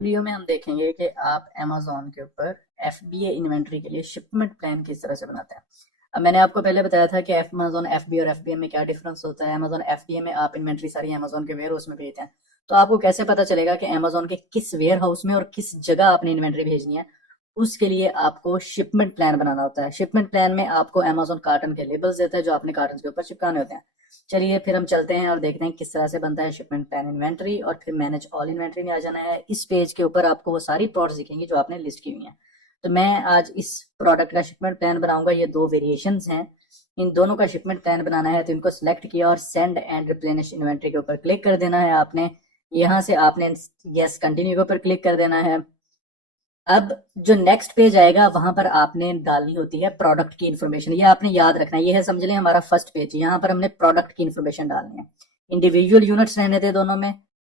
Video में हम देखेंगे कि आप अमेज़न के ऊपर एफबीए इन्वेंटरी के लिए शिपमेंट प्लान किस तरह से बनाते हैं। अब मैंने आपको पहले बताया था कि अमेज़न एफबीए और एफबीए में क्या डिफरेंस होता है। अमेज़न एफबीए में आप इन्वेंटरी सारी अमेज़न के वेयर हाउस में भेजते हैं, तो आपको कैसे पता चलेगा कि अमेज़न के किस वेयर हाउस में और किस जगह आपने इन्वेंटरी भेजनी है। उसके लिए आपको शिपमेंट प्लान बनाना होता है। शिपमेंट प्लान में आपको अमेज़न कार्टन के लेबल्स देता है जो आपने कार्टन के ऊपर चिपकाने होते हैं। चलिए फिर हम चलते हैं और देखते हैं किस तरह से बनता है शिपमेंट प्लान इन्वेंटरी, और फिर मैनेज ऑल इन्वेंटरी में आ जाना है। इस पेज के ऊपर आपको वो सारी प्रोडक्ट्स दिखेंगी जो आपने लिस्ट की हुई हैं। तो मैं आज इस प्रोडक्ट का शिपमेंट प्लान बनाऊंगा। ये दो वेरिएशंस हैं, इन दोनों का शिपमेंट प्लान बनाना है। तो इनको सिलेक्ट किया और सेंड एंड रिप्लेनिश इन्वेंटरी के ऊपर क्लिक कर देना है आपने। यहाँ से आपने यस कंटिन्यू के ऊपर क्लिक कर देना है। अब जो नेक्स्ट पेज आएगा वहां पर आपने डालनी होती है प्रोडक्ट की इन्फॉर्मेशन। ये आपने याद रखना है, ये है समझ लें हमारा फर्स्ट पेज। यहाँ पर हमने प्रोडक्ट की इन्फॉर्मेशन डालनी है। इंडिविजुअल यूनिट्स रहने थे दोनों में,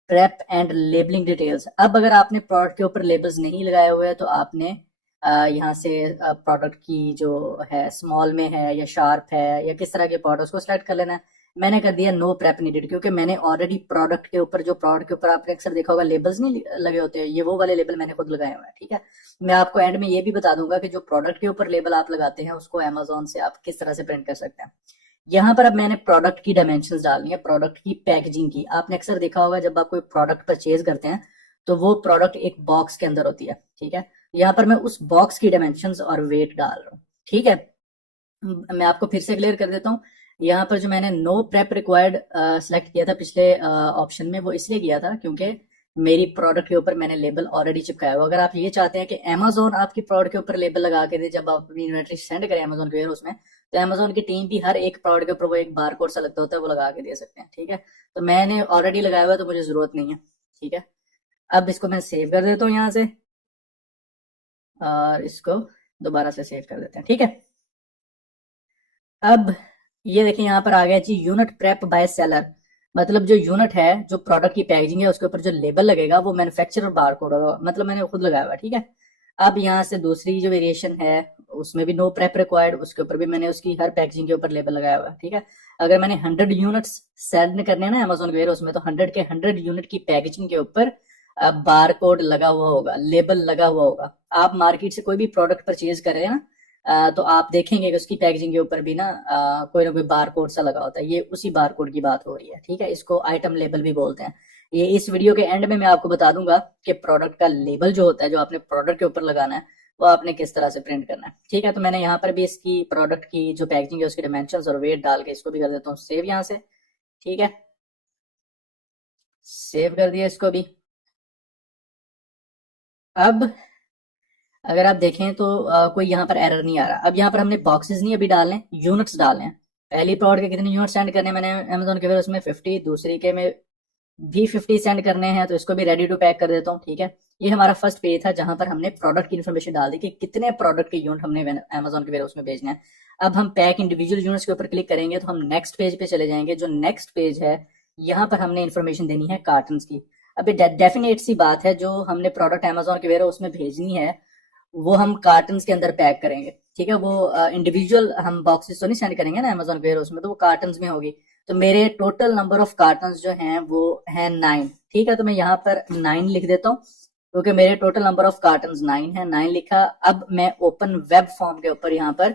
प्रेप एंड लेबलिंग डिटेल्स। अब अगर आपने प्रोडक्ट के ऊपर लेबल्स नहीं लगाए हुए हैं तो आपने यहाँ से प्रोडक्ट की जो है स्मॉल में है या शार्प है या किस तरह के प्रोडक्ट उसको सिलेक्ट कर लेना है। मैंने कर दिया नो प्रेप नीडेड, क्योंकि मैंने ऑलरेडी प्रोडक्ट के ऊपर, जो प्रोडक्ट के ऊपर आपने अक्सर देखा होगा लेबल्स नहीं लगे होते हैं, ये वो वाले लेबल मैंने खुद लगाए हुए हैं। ठीक है, मैं आपको एंड में ये भी बता दूंगा कि जो प्रोडक्ट के ऊपर लेबल आप लगाते हैं उसको अमेज़न से आप किस तरह से प्रिंट कर सकते हैं। यहाँ पर अब मैंने प्रोडक्ट की डायमेंशंस डालनी है, प्रोडक्ट की पैकेजिंग की। आपने अक्सर देखा होगा जब आप कोई प्रोडक्ट परचेज करते हैं तो वो प्रोडक्ट एक बॉक्स के अंदर होती है। ठीक है, यहाँ पर मैं उस बॉक्स की डायमेंशंस और वेट डाल रहा हूँ। ठीक है, मैं आपको फिर से क्लियर कर देता हूँ। यहाँ पर जो मैंने नो प्रेप रिक्वायर्ड सेलेक्ट किया था पिछले ऑप्शन में, वो इसलिए किया था क्योंकि मेरी प्रोडक्ट के ऊपर मैंने लेबल ऑलरेडी चिपकाया हुआ। अगर आप ये चाहते हैं कि अमेज़न आपकी प्रोडक्ट के ऊपर लेबल लगा के दे जब आप अपनी इन्वेंटरी सेंड करें अमेज़न के वेयर उसमें, तो अमेज़न की टीम भी हर एक प्रोडक्ट के ऊपर वो एक बार कोड सा लगता होता है, वो लगा के दे सकते हैं। ठीक है, तो मैंने ऑलरेडी लगाया हुआ है तो मुझे जरूरत नहीं है। ठीक है, अब इसको मैं सेव कर देता हूँ यहाँ से, और इसको दोबारा से सेव कर देते हैं। ठीक है, अब ये देखिए यहाँ पर आ गया जी यूनिट प्रेप बाय सेलर। मतलब जो यूनिट है, जो प्रोडक्ट की पैकेजिंग है, उसके ऊपर जो लेबल लगेगा वो मैन्युफैक्चरर बारकोड होगा, मतलब मैंने खुद लगाया हुआ। ठीक है, अब यहाँ से दूसरी जो वेरिएशन है उसमें भी नो प्रेप रिक्वायर्ड, उसके ऊपर भी मैंने उसकी हर पैकेजिंग के ऊपर लेबल लगाया हुआ है। ठीक है, अगर मैंने 100 यूनिट्स सेंड करने हैं ना अमेज़न के वेयर उसमें, तो 100 के 100 यूनिट की पैकेजिंग के ऊपर बार कोड लगा हुआ होगा, लेबल लगा हुआ होगा। आप मार्केट से कोई भी प्रोडक्ट परचेज कर रहे हैं ना, तो आप देखेंगे कि उसकी पैकेजिंग के ऊपर भी ना कोई बार कोड सा लगा होता है। ये उसी बार कोड की बात हो रही है। ठीक है, इसको आइटम लेबल भी बोलते हैं। ये इस वीडियो के एंड में मैं आपको बता दूंगा कि प्रोडक्ट का लेबल जो होता है, जो आपने प्रोडक्ट के ऊपर लगाना है, वो आपने किस तरह से प्रिंट करना है। ठीक है, तो मैंने यहाँ पर भी इसकी प्रोडक्ट की जो पैकेजिंग है उसके डायमेंशन और वेट डाल के इसको भी कर देता हूँ सेव यहाँ से। ठीक है, सेव कर दिया इसको भी। अब अगर आप देखें तो कोई यहाँ पर एरर नहीं आ रहा। अब यहाँ पर हमने बॉक्सेस नहीं अभी डालने, यूनिट्स डालने हैं। पहली प्रोडक्ट के कितने यूनिट सेंड करने हैं मैंने अमेजोन के, फिर उसमें 50, दूसरी के में भी 50 सेंड करने हैं, तो इसको भी रेडी टू पैक कर देता हूँ। ठीक है, ये हमारा फर्स्ट पेज था जहां पर हमने प्रोडक्ट की इन्फॉर्मेशन डाल दी कि कितने प्रोडक्ट के यूनिट हमने अमेजोन के वेयर उसमें भेजने हैं। अब हम पैक इंडिविजुअल यूनिट्स के ऊपर क्लिक करेंगे तो हम नेक्स्ट पेज पे चले जाएंगे। जो नेक्स्ट पेज है यहाँ पर हमने इन्फॉर्मेशन देनी है कार्टन की। अभी डेफिनेट सी बात है, जो हमने प्रोडक्ट अमेजोन के वेयर उसमें भेजनी है वो हम कार्टन के अंदर पैक करेंगे। ठीक है, वो इंडिविजुअल हम बॉक्सेस तो नहीं सेंड करेंगे ना अमेजोन के वेयर उसमें, तो वो कार्टन में होगी। तो मेरे टोटल नंबर ऑफ कार्टन जो हैं वो है 9। ठीक है, तो मैं यहाँ पर 9 लिख देता हूँ क्योंकि मेरे टोटल नंबर ऑफ कार्टन 9 है। 9 लिखा। अब मैं ओपन वेब फॉर्म के ऊपर यहाँ पर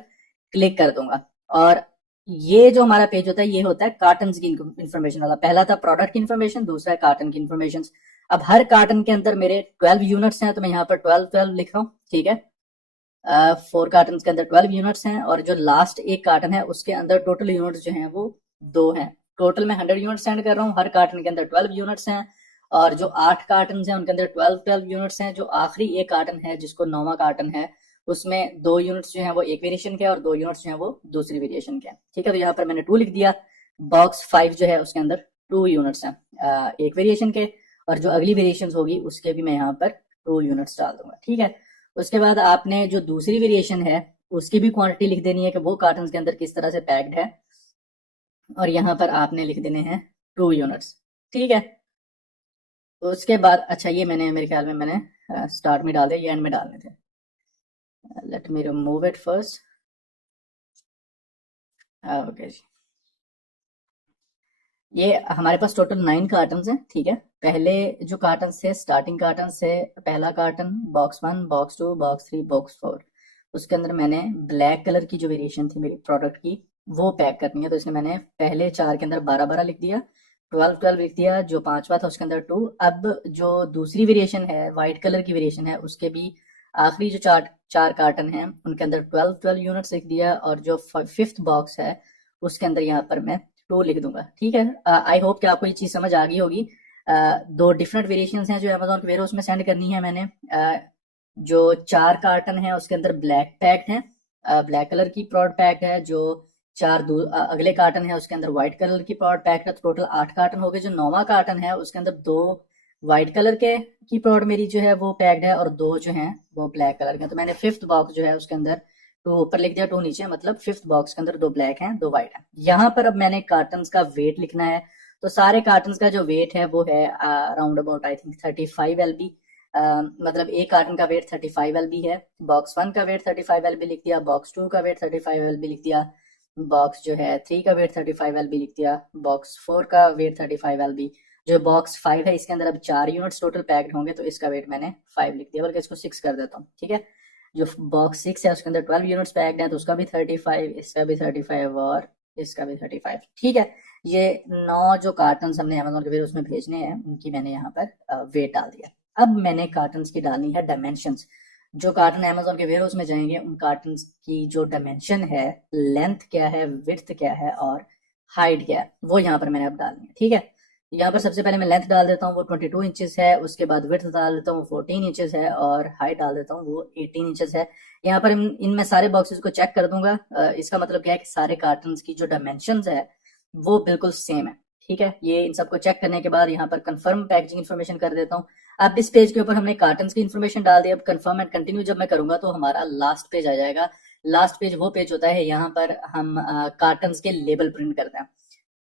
क्लिक कर दूंगा, और ये जो हमारा पेज होता है ये होता है कार्टन की इन्फॉर्मेशन वाला। पहला था प्रोडक्ट की इन्फॉर्मेशन, दूसरा है कार्टन की इन्फॉर्मेशन। अब हर कार्टन के अंदर मेरे 12 यूनिट्स हैं, तो मैं यहाँ पर 12 12 लिख रहा हूँ। ठीक है, 4 कार्टन के अंदर 12 यूनिट्स हैं, और जो लास्ट एक कार्टन है उसके अंदर टोटल यूनिट्स जो हैं वो 2 हैं। टोटल मैं 100 यूनिट सेंड कर रहा हूँ, हर कार्टन के अंदर 12 यूनिट्स हैं, और जो 8 कार्टन हैं उनके अंदर 12 12 यूनिट्स हैं। जो आखिरी एक कार्टन है जिसको 9वां कार्टन है, उसमें 2 यूनिट्स जो है वो एक वेरिएशन के और 2 यूनिट्स जो है वो दूसरी वेरिएशन के। ठीक है, तो यहाँ पर मैंने 2 लिख दिया। बॉक्स 5 जो है उसके अंदर 2 यूनिट्स हैं एक वेरिएशन के, और जो अगली वेरिएशन होगी उसके भी मैं यहाँ पर 2 यूनिट्स डाल दूंगा। ठीक है, उसके बाद आपने जो दूसरी वेरिएशन है उसकी भी क्वांटिटी लिख देनी है कि वो कार्टन के अंदर किस तरह से पैक्ड है, और यहाँ पर आपने लिख देने हैं 2 यूनिट्स। ठीक है, उसके बाद अच्छा ये मैंने मेरे ख्याल में मैंने स्टार्ट में डाल दिया, ये एंड में डालने थे। Let me remove it first. Okay जी, ये हमारे पास टोटल 9 कार्टन हैं। ठीक है, पहले जो कार्टन थे, स्टार्टिंग कार्टन से पहला carton box 1, box 2, box 3, box 4, उसके अंदर मैंने ब्लैक कलर की जो वेरिएशन थी मेरी प्रोडक्ट की वो पैक करनी है। तो इसलिए मैंने पहले 4 के अंदर 12-12 लिख दिया, 12-12 लिख दिया, जो पांचवा था उसके अंदर 2। अब जो दूसरी वेरिएशन है, व्हाइट कलर की वेरिएशन है, उसके भी आखिरी जो चार चार कार्टन हैं उनके अंदर 12-12 यूनिट्स लिख दिया, और जो फिफ्थ बॉक्स है उसके अंदर यहाँ पर मैं 2 लिख दूंगा। ठीक है, आई होप कि आपको ये चीज समझ आ गई होगी। दो डिफरेंट वेरिएशंस हैं जो अमेजोन के वेयरहाउस में सेंड करनी है मैंने। जो 4 कार्टन है उसके अंदर ब्लैक पैक्ड है, ब्लैक कलर की प्रोड पैक है। जो अगले कार्टन है उसके अंदर व्हाइट कलर की प्रोड पैक है। तो टोटल 8 कार्टन हो गए। जो 9वां कार्टन है उसके अंदर 2 व्हाइट कलर के की प्रोड मेरी जो है वो पैक्ड है, और 2 जो है वो ब्लैक कलर के। तो मैंने फिफ्थ बॉक्स जो है उसके अंदर 2 ऊपर लिख दिया, 2 नीचे, मतलब फिफ्थ बॉक्स के अंदर 2 ब्लैक हैं, 2 व्हाइट है। यहाँ पर अब मैंने कार्टन का वेट लिखना है। तो सारे कार्टन का जो वेट है वो है around about I think 35 LB। मतलब एक कार्टन का वेट 35 LB है। बॉक्स 1 का वेट 35 LB लिख दिया, बॉक्स 2 का वेट 35 LB लिख दिया, बॉक्स जो है 3 का वेट 35 LB लिख दिया, बॉक्स 4 का वेट 35 LB। जो बॉक्स 5 है इसके अंदर अब 4 यूनिट्स टोटल पैक्ड होंगे, तो इसका वेट मैंने 5 लिख दिया, बल्कि इसको 6 कर देता हूँ। ठीक है, जो बॉक्स 6 है उसके अंदर 12 यूनिट्स पैक्ड है, तो उसका भी 35, इसका भी 35 और इसका भी 35। ठीक है, ये 9 जो कार्टन हमने अमेजोन के उसमें भेजने हैं उनकी मैंने यहाँ पर वेट डाल दिया। अब मैंने कार्टन की डालनी है डायमेंशंस। जो कार्टन अमेजोन के वेयर में जाएंगे उन कार्टन की जो डायमेंशन है, लेंथ क्या है, विड्थ क्या है और हाइट क्या है, वो यहाँ पर मैंने अब डालनी है। ठीक है, यहाँ पर सबसे पहले मैं लेंथ डाल देता हूँ, वो 22 इंचेस है। उसके बाद विड्थ डाल देता हूँ, 14 इंचेस है, और हाइट डाल देता हूँ, वो 18 इंचेस है। यहाँ पर इनमें सारे बॉक्सेस को चेक कर दूंगा। इसका मतलब क्या है कि सारे कार्टन की जो डायमेंशन है वो बिल्कुल सेम है। ठीक है, ये इन सबको चेक करने के बाद यहाँ पर कंफर्म पैकेजिंग इन्फॉर्मेशन कर देता हूँ। अब इस पेज के ऊपर हमने कार्टन की इन्फॉर्मेशन डाल दी। अब कंफर्म एंड कंटिन्यू जब मैं करूंगा तो हमारा लास्ट पेज आ जाएगा। लास्ट पेज वो पेज होता है यहाँ पर हम कार्टन के लेबल प्रिंट करते हैं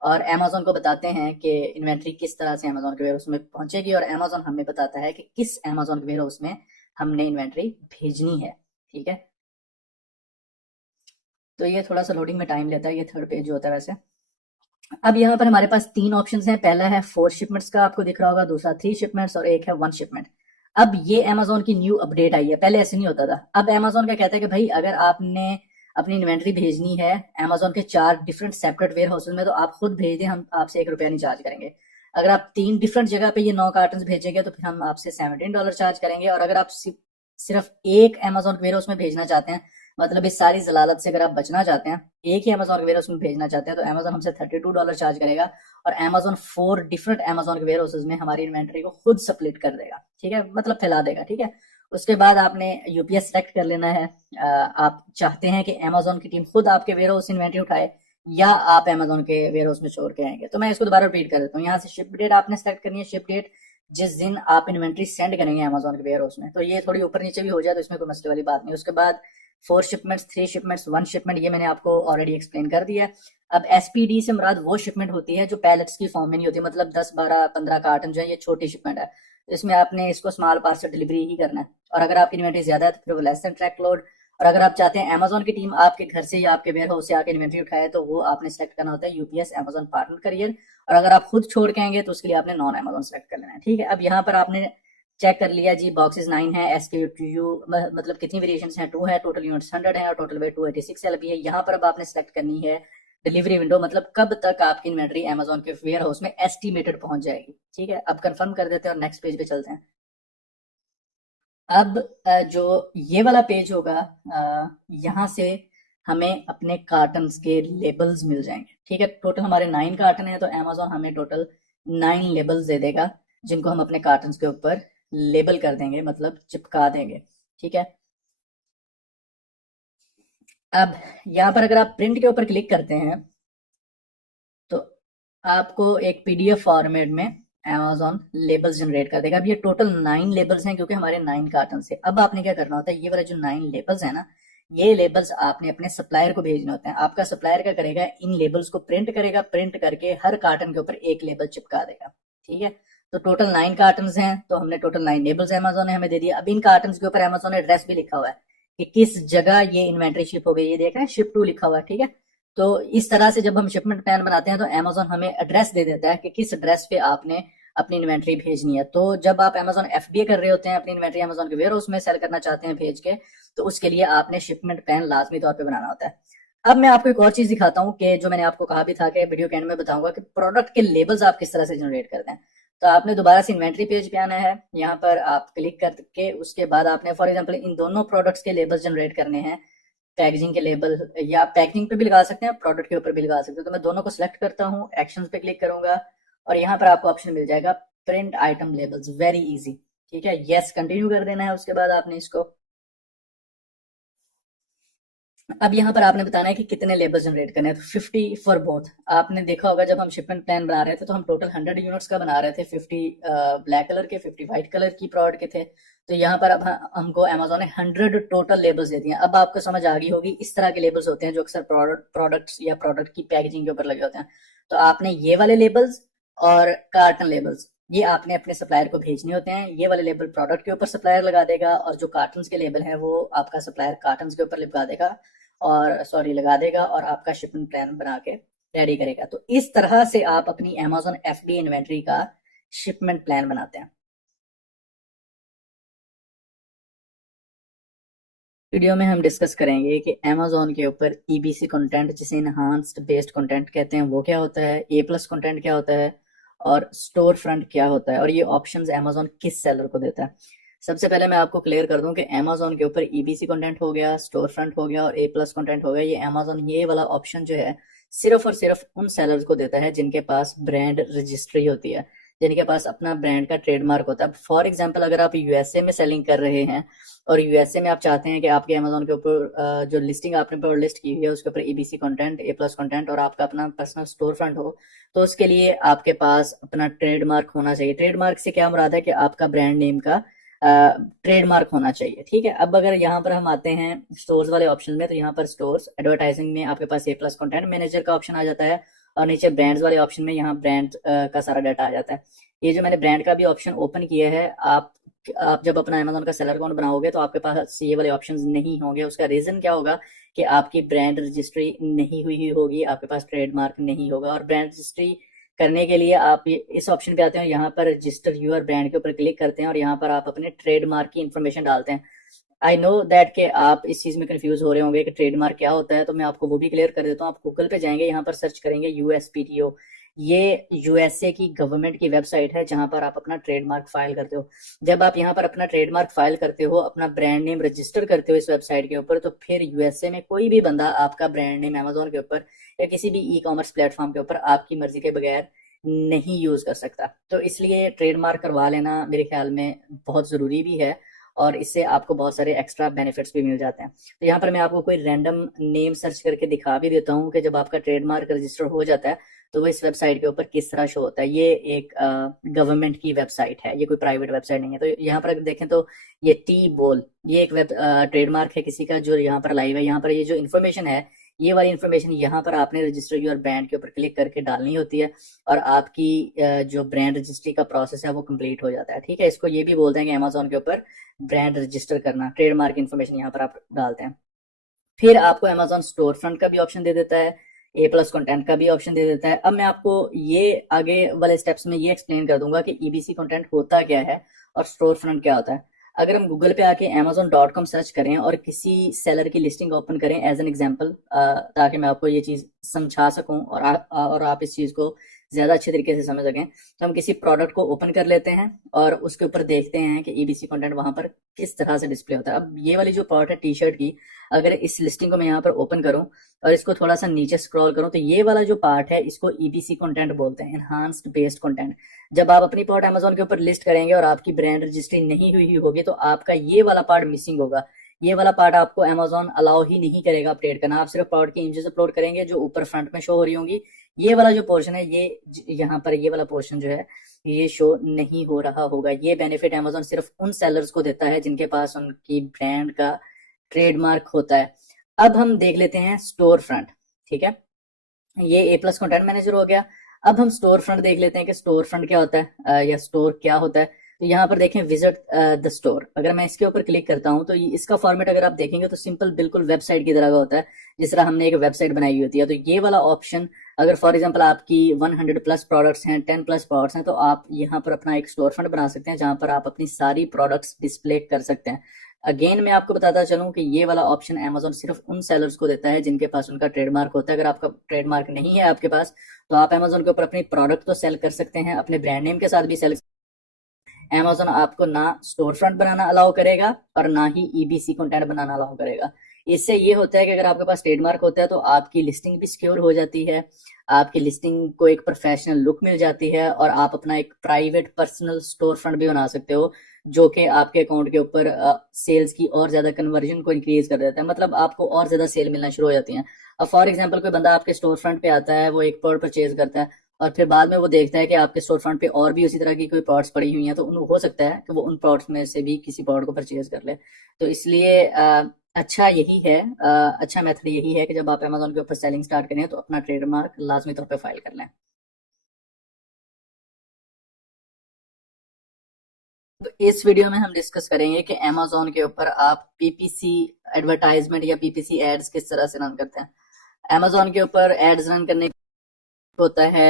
और अमेजोन को बताते हैं कि इन्वेंट्री किस तरह से अमेजोन के वेयरहाउस में पहुंचेगी, और अमेजोन हमें बताता है कि किस अमेजोन के वेयरहाउस में हमने इन्वेंट्री भेजनी है। ठीक है, तो ये थोड़ा सा लोडिंग में टाइम लेता है, ये थर्ड पेज जो होता है वैसे। अब यहाँ पर हमारे पास 3 ऑप्शंस हैं। पहला है 4 शिपमेंट्स का, आपको दिख रहा होगा, दूसरा 3 शिपमेंट्स और एक है 1 शिपमेंट। अब ये अमेजोन की न्यू अपडेट आई है, पहले ऐसे नहीं होता था। अब अमेजोन क्या कहता है कि भाई अगर आपने अपनी इन्वेंट्री भेजनी है अमेजोन के 4 डिफरेंट सेपरेट वेयर हाउसेज में, तो आप खुद भेज दें, हम आपसे ₹1 नहीं चार्ज करेंगे। अगर आप 3 डिफरेंट जगह पे ये 9 कार्टन भेजेंगे तो फिर हम आपसे $17 चार्ज करेंगे। और अगर आप सिर्फ एक अमेजोन वेयर हाउस में भेजना चाहते हैं, मतलब इस सारी जलालत से अगर आप बचना चाहते हैं, एक ही अमेजोन के वेयर हाउस में भेजना चाहते हैं, तो अमेजोन हमसे $32 चार्ज करेगा, और अमेजोन 4 डिफरेंट अमेजोन के वेयर हाउसेज में हमारी इन्वेंट्री को खुद स्प्लिट कर देगा। ठीक है, मतलब फैला देगा। ठीक है, उसके बाद आपने यूपीएस सेलेक्ट कर लेना है। आप चाहते हैं कि अमेजोन की टीम खुद आपके वेयर हाउस इन्वेंट्री उठाए, या आप अमेजोन के वेयर हाउस में छोड़ के आएंगे। तो मैं इसको दोबारा रिपीट कर देता हूँ। यहाँ से शिप डेट आपने सेलेक्ट करनी है, शिप डेट जिस दिन आप इन्वेंट्री सेंड करेंगे अमेजोन के वेयर हाउस में। तो ये थोड़ी ऊपर नीचे भी हो जाए तो इसमें कोई मसले वाली बात नहीं। उसके बाद 4 शिपमेंट्स, 3 शिपमेंट्स, 1 शिपमेंट, ये मैंने आपको ऑलरेडी एक्सप्लेन कर दिया है। अब एसपीडी से मुराद वो शिपमेंट होती है जो पैलेट्स की फॉर्म में नहीं होती, मतलब 10, 12, 15 कार्टन जो है ये छोटी शिपमेंट है। इसमें आपने इसको स्मॉल पार्सल डिलीवरी ही करना है। और अगर आपकी इन्वेंट्री ज्यादा है तो फिर वो लेस देन ट्रक लोड। और अगर आप चाहते हैं अमेजोन की टीम आपके घर से या आपके वेयर हाउस से आके इन्वेंट्री उठाए, तो वो आपने सेलेक्ट करना होता है यूपीएस अमेजोन पार्टनर करियर। और अगर आप खुद छोड़ के आएंगे तो उसके लिए आपने नॉन अमेजोन सेलेक्ट कर लेना है। ठीक है, अब यहाँ पर आपने चेक कर लिया जी, बॉक्सेस 9 है, SKU मतलब कितनी वेरिएशंस हैं, 2 है, टोटल यूनिट्स 100 है, और टोटल वेट 286 LB है। यहाँ पर अब आपने सेलेक्ट करनी है डिलीवरी विंडो, मतलब कब तक आपकी इन्वेंट्री अमेजोन के वेयर हाउस में एस्टिमेटेड पहुंच जाएगी। ठीक है, अब कंफर्म कर देते हैं और नेक्स्ट पेज पे चलते हैं। अब जो ये वाला पेज होगा, यहाँ से हमें अपने कार्टन के लेबल्स मिल जाएंगे। ठीक है, टोटल हमारे 9 कार्टन है, तो अमेजोन हमें टोटल 9 लेबल्स दे देगा, जिनको हम अपने कार्टन के ऊपर लेबल कर देंगे, मतलब चिपका देंगे। ठीक है, अब यहाँ पर अगर आप प्रिंट के ऊपर क्लिक करते हैं तो आपको एक PDF फॉर्मेट में अमेजोन लेबल्स जनरेट कर देगा। अब ये टोटल 9 लेबल्स हैं क्योंकि हमारे 9 कार्टन से। अब आपने क्या करना होता है, ये वाले जो 9 लेबल्स है ना, ये लेबल्स आपने अपने सप्लायर को भेजने होते हैं। आपका सप्लायर क्या करेगा, इन लेबल्स को प्रिंट करेगा, प्रिंट करके हर कार्टन के ऊपर एक लेबल चिपका देगा। ठीक है, तो टोटल 9 कार्टन हैं, तो हमने टोटल 9 लेबल्स अमेजोन ने हमें दे दिया। अब इन कार्टन के ऊपर अमेजोन ने एड्रेस भी लिखा हुआ है कि किस जगह ये इन्वेंट्री शिप हो गई, ये देख रहे हैं, शिप टू लिखा हुआ है। ठीक है, तो इस तरह से जब हम शिपमेंट प्लान बनाते हैं तो अमेजोन हमें एड्रेस दे देता है कि किस एड्रेस पे आपने अपनी इन्वेंट्री भेजनी है। तो जब आप Amazon FBA कर रहे होते हैं, अपनी इन्वेंट्री Amazon के वेयर हाउस में सेल करना चाहते हैं भेज के, तो उसके लिए आपने शिपमेंट प्लान लाजमी तौर पे बनाना होता है। अब मैं आपको एक और चीज दिखाता हूँ कि जो मैंने आपको कहा भी था कि वीडियो के एंड में बताऊंगा कि प्रोडक्ट के लेबल्स आप किस तरह से जनरेट करते हैं। तो आपने दोबारा से इन्वेंट्री पेज पे आना है, यहाँ पर आप क्लिक करके उसके बाद आपने फॉर एग्जांपल इन दोनों प्रोडक्ट्स के लेबल्स जनरेट करने हैं। पैकेजिंग के लेबल, या पैकेजिंग पे भी लगा सकते हैं, प्रोडक्ट के ऊपर भी लगा सकते हैं। तो मैं दोनों को सिलेक्ट करता हूँ, एक्शंस पे क्लिक करूंगा और यहाँ पर आपको ऑप्शन मिल जाएगा print item labels, very easy. ठीक है, यस कंटिन्यू कर देना है। उसके बाद आपने इसको, अब यहाँ पर आपने बताना है कि कितने लेबल जनरेट करने हैं। तो 50 फॉर बोथ। आपने देखा होगा जब हम शिपमेंट प्लान बना रहे थे तो हम टोटल 100 यूनिट्स का बना रहे थे, 50 ब्लैक कलर के, 50 व्हाइट कलर की प्रोडक्ट के थे। तो यहाँ पर अब हमको अमेजोन ने 100 टोटल लेबल्स दे दिए। अब आपको समझ आ गई होगी इस तरह के लेबल्स होते हैं जो अक्सर प्रोडक्ट्स या प्रोडक्ट की पैकेजिंग के ऊपर लगे होते हैं। तो आपने ये वाले लेबल्स और कार्टन लेबल्स ये आपने अपने सप्लायर को भेजने होते हैं। ये वाले लेबल प्रोडक्ट के ऊपर सप्लायर लगा देगा और जो कार्टन के लेबल हैं वो आपका सप्लायर कार्टन के ऊपर लगा देगा और लगा देगा और आपका शिपमेंट प्लान बना के रेडी करेगा। तो इस तरह से आप अपनी Amazon FBA इन्वेंट्री का शिपमेंट प्लान बनाते हैं। वीडियो में हम डिस्कस करेंगे कि Amazon के ऊपर EBC कंटेंट, जिसे इनहांस्ड बेस्ड कंटेंट कहते हैं, वो क्या होता है, A+ कंटेंट क्या होता है और स्टोर फ्रंट क्या होता है और ये ऑप्शंस Amazon किस सेलर को देता है। सबसे पहले मैं आपको क्लियर कर दूं कि Amazon के ऊपर EBC कंटेंट हो गया, स्टोर फ्रंट हो गया और A+ कंटेंट हो गया, ये Amazon ये वाला ऑप्शन जो है सिर्फ और सिर्फ उन सेलर्स को देता है जिनके पास ब्रांड रजिस्ट्री होती है, जिनके पास अपना ब्रांड का ट्रेडमार्क होता है। फॉर एग्जाम्पल अगर आप USA में सेलिंग कर रहे हैं और USA में आप चाहते हैं कि आपके Amazon के ऊपर जो लिस्टिंग आपने पर लिस्ट की हुई है उसके ऊपर EBC कंटेंट, A+ कंटेंट और आपका अपना पर्सनल स्टोर फ्रंट हो, तो उसके लिए आपके पास अपना ट्रेडमार्क होना चाहिए। ट्रेडमार्क से क्या मुराद है कि आपका ब्रांड नेम का ट्रेडमार्क होना चाहिए। ठीक है, अब अगर यहाँ पर हम आते हैं स्टोर्स वाले ऑप्शन में, तो यहाँ पर स्टोर्स एडवर्टाइजिंग में आपके पास A+ कंटेंट मैनेजर का ऑप्शन आ जाता है और नीचे ब्रांड्स वाले ऑप्शन में यहाँ ब्रांड का सारा डाटा आ जाता है। ये जो मैंने ब्रांड का भी ऑप्शन ओपन किया है, आप जब अपना Amazon का सेलर अकाउंट बनाओगे तो आपके पास ये वाले ऑप्शंस नहीं होंगे। उसका रीजन क्या होगा कि आपकी ब्रांड रजिस्ट्री नहीं हुई होगी, आपके पास ट्रेडमार्क नहीं होगा। और ब्रांड रजिस्ट्री करने के लिए आप इस ऑप्शन पे आते हैं, यहाँ पर रजिस्टर यूर ब्रांड के ऊपर क्लिक करते हैं और यहाँ पर आप अपने ट्रेडमार्क की इंफॉर्मेशन डालते हैं। आई नो दैट कि आप इस चीज में कंफ्यूज हो रहे होंगे कि ट्रेडमार्क क्या होता है, तो मैं आपको वो भी क्लियर कर देता हूँ। आप गूगल पे जाएंगे, यहाँ पर सर्च करेंगे USPTO। ये USA की गवर्नमेंट की वेबसाइट है जहां पर आप अपना ट्रेडमार्क फाइल करते हो। जब आप यहाँ पर अपना ट्रेडमार्क फाइल करते हो, अपना ब्रांड नेम रजिस्टर करते हो इस वेबसाइट के ऊपर, तो फिर USA में कोई भी बंदा आपका ब्रांड नेम Amazon के ऊपर या किसी भी E-कॉमर्स प्लेटफॉर्म के ऊपर आपकी मर्जी के बगैर नहीं यूज कर सकता। तो इसलिए ट्रेडमार्क करवा लेना मेरे ख्याल में बहुत जरूरी भी है और इससे आपको बहुत सारे एक्स्ट्रा बेनिफिट्स भी मिल जाते हैं। तो यहाँ पर मैं आपको कोई रैंडम नेम सर्च करके दिखा भी देता हूँ कि जब आपका ट्रेडमार्क रजिस्टर हो जाता है तो वो इस वेबसाइट के ऊपर किस तरह शो होता है। ये एक गवर्नमेंट की वेबसाइट है, ये कोई प्राइवेट वेबसाइट नहीं है। तो यहाँ पर देखें तो ये T-Bol, ये एक वेब ट्रेडमार्क है किसी का जो यहाँ पर लाइव है। यहाँ पर ये जो इन्फॉर्मेशन है, ये वाली इन्फॉर्मेशन यहाँ पर आपने रजिस्टर योर ब्रांड के ऊपर क्लिक करके डालनी होती है और आपकी जो ब्रांड रजिस्ट्री का प्रोसेस है वो कंप्लीट हो जाता है। ठीक है, इसको ये भी बोलते हैं कि Amazon के ऊपर ब्रांड रजिस्टर करना। ट्रेडमार्क इन्फॉर्मेशन यहाँ पर आप डालते हैं, फिर आपको Amazon स्टोर फ्रंट का भी ऑप्शन दे देता है, A+ कंटेंट का भी ऑप्शन दे देता है। अब मैं आपको ये आगे वाले स्टेप्स में ये एक्सप्लेन कर दूंगा कि EBC कंटेंट होता क्या है और स्टोर फ्रंट क्या होता है। अगर हम गूगल पे आके Amazon.com सर्च करें और किसी सेलर की लिस्टिंग ओपन करें एज एन एग्जांपल, ताकि मैं आपको ये चीज समझा सकूं और आप इस चीज को ज्यादा अच्छे तरीके से समझ सकें, तो हम किसी प्रोडक्ट को ओपन कर लेते हैं और उसके ऊपर देखते हैं कि EBC कंटेंट वहां पर किस तरह से डिस्प्ले होता है। अब ये वाली जो पार्ट है टी-शर्ट की, अगर इस लिस्टिंग को मैं यहाँ पर ओपन करूं और इसको थोड़ा सा नीचे स्क्रॉल करूं, तो ये वाला जो पार्ट है इसको EBC कंटेंट बोलते हैं, एनहांस्ड बेस्ड कंटेंट। जब आप अपनी पार्ट Amazon के ऊपर लिस्ट करेंगे और आपकी ब्रांड रजिस्ट्री नहीं हुई होगी तो आपका ये वाला पार्ट मिसिंग होगा। ये वाला पार्ट आपको Amazon अलाउ ही नहीं करेगा अपडेट करना। आप सिर्फ पार्ट की इमेजेस अपलोड करेंगे जो ऊपर फ्रंट में शो हो रही होंगी। ये वाला जो पोर्शन है, ये यहाँ पर ये वाला पोर्शन जो है ये शो नहीं हो रहा होगा। ये बेनिफिट Amazon सिर्फ उन सेलर्स को देता है जिनके पास उनकी ब्रांड का ट्रेडमार्क होता है। अब हम देख लेते हैं स्टोर फ्रंट। ठीक है, ये A+ कंटेंट मैनेजर हो गया। अब हम स्टोर फ्रंट देख लेते हैं कि स्टोर फ्रंट क्या होता है या स्टोर क्या होता है। तो यहाँ पर देखें विजिट द स्टोर, अगर मैं इसके ऊपर क्लिक करता हूँ तो इसका फॉर्मेट अगर आप देखेंगे तो सिंपल बिल्कुल वेबसाइट की तरह का होता है, जिस तरह हमने एक वेबसाइट बनाई हुई होती है। तो ये वाला ऑप्शन अगर फॉर एग्जांपल आपकी 100 प्लस प्रोडक्ट्स हैं, 10 प्लस प्रोडक्ट्स हैं, तो आप यहाँ पर अपना एक स्टोर फ्रंट बना सकते हैं जहां पर आप अपनी सारी प्रोडक्ट्स डिस्प्ले कर सकते हैं। अगेन मैं आपको बताता चलूं कि ये वाला ऑप्शन अमेजोन सिर्फ उन सेलर्स को देता है जिनके पास उनका ट्रेडमार्क होता है। अगर आपका ट्रेडमार्क नहीं है आपके पास, तो आप अमेजोन के ऊपर अपनी प्रोडक्ट तो सेल कर सकते हैं, अपने ब्रांड नेम के साथ भी सेल। अमेजोन आपको ना स्टोर फ्रंट बनाना अलाउ करेगा और ना ही ईबीसी कंटेंट बनाना अलाउ करेगा। इससे ये होता है कि अगर आपके पास ट्रेडमार्क होता है तो आपकी लिस्टिंग भी सिक्योर हो जाती है, आपकी लिस्टिंग को एक प्रोफेशनल लुक मिल जाती है, और आप अपना एक प्राइवेट पर्सनल स्टोर फ्रंट भी बना सकते हो जो कि आपके अकाउंट के ऊपर सेल्स की और ज्यादा कन्वर्जन को इंक्रीज कर देता है। मतलब आपको और ज्यादा सेल मिलना शुरू हो जाती है। अब फॉर एग्जाम्पल कोई बंदा आपके स्टोर फ्रंट पे आता है, वो एक प्रोडक्ट परचेज करता है और फिर बाद में वो देखता है कि आपके स्टोर फ्रंट पे और भी उसी तरह की कोई प्रोडक्ट्स पड़ी हुई हैं, तो हो सकता है कि वो उन प्रोडक्ट्स में से भी किसी प्रोडक्ट को परचेज कर ले। तो इसलिए अच्छा यही है, अच्छा मेथड यही है कि जब आप अमेजोन के ऊपर सेलिंग स्टार्ट करें तो अपना ट्रेडमार्क लाजमी तौर पे फाइल कर लें। तो इस वीडियो में हम डिस्कस करेंगे कि अमेजोन के ऊपर आप पीपीसी एडवर्टाइजमेंट या पीपीसी एड्स किस तरह से रन करते हैं। अमेजोन के ऊपर एड्स रन करने होता है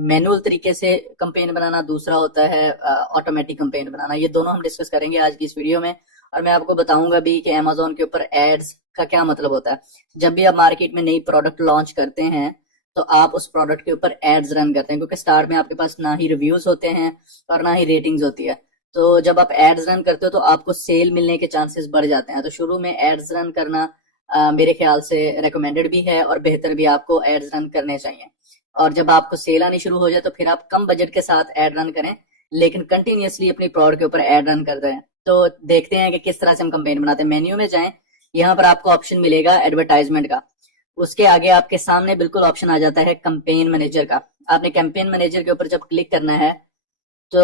मैनुअल तरीके से कंपेन बनाना, दूसरा होता है ऑटोमेटिक कंपेन बनाना। ये दोनों हम डिस्कस करेंगे आज की इस वीडियो में, और मैं आपको बताऊंगा भी कि अमेजोन के ऊपर एड्स का क्या मतलब होता है। जब भी आप मार्केट में नई प्रोडक्ट लॉन्च करते हैं तो आप उस प्रोडक्ट के ऊपर एड्स रन करते हैं, क्योंकि स्टार्ट में आपके पास ना ही रिव्यूज होते हैं और ना ही रेटिंग्स होती है। तो जब आप एड्स रन करते हो तो आपको सेल मिलने के चांसेस बढ़ जाते हैं। तो शुरू में एड्स रन करना मेरे ख्याल से रिकमेंडेड भी है और बेहतर भी, आपको एड्स रन करने चाहिए। और जब आपको सेल आनी शुरू हो जाए तो फिर आप कम बजट के साथ एड रन करें, लेकिन कंटिन्यूअसली अपनी प्रोडक्ट के ऊपर एड रन कर रहे हैं। तो देखते हैं कि किस तरह से हम कंपेन बनाते हैं। मेन्यू में जाएं, यहाँ पर आपको ऑप्शन मिलेगा एडवर्टाइजमेंट का। उसके आगे आपके सामने बिल्कुल ऑप्शन आ जाता है कैंपेन मैनेजर का। आपने कैंपेन मैनेजर के ऊपर जब क्लिक करना है तो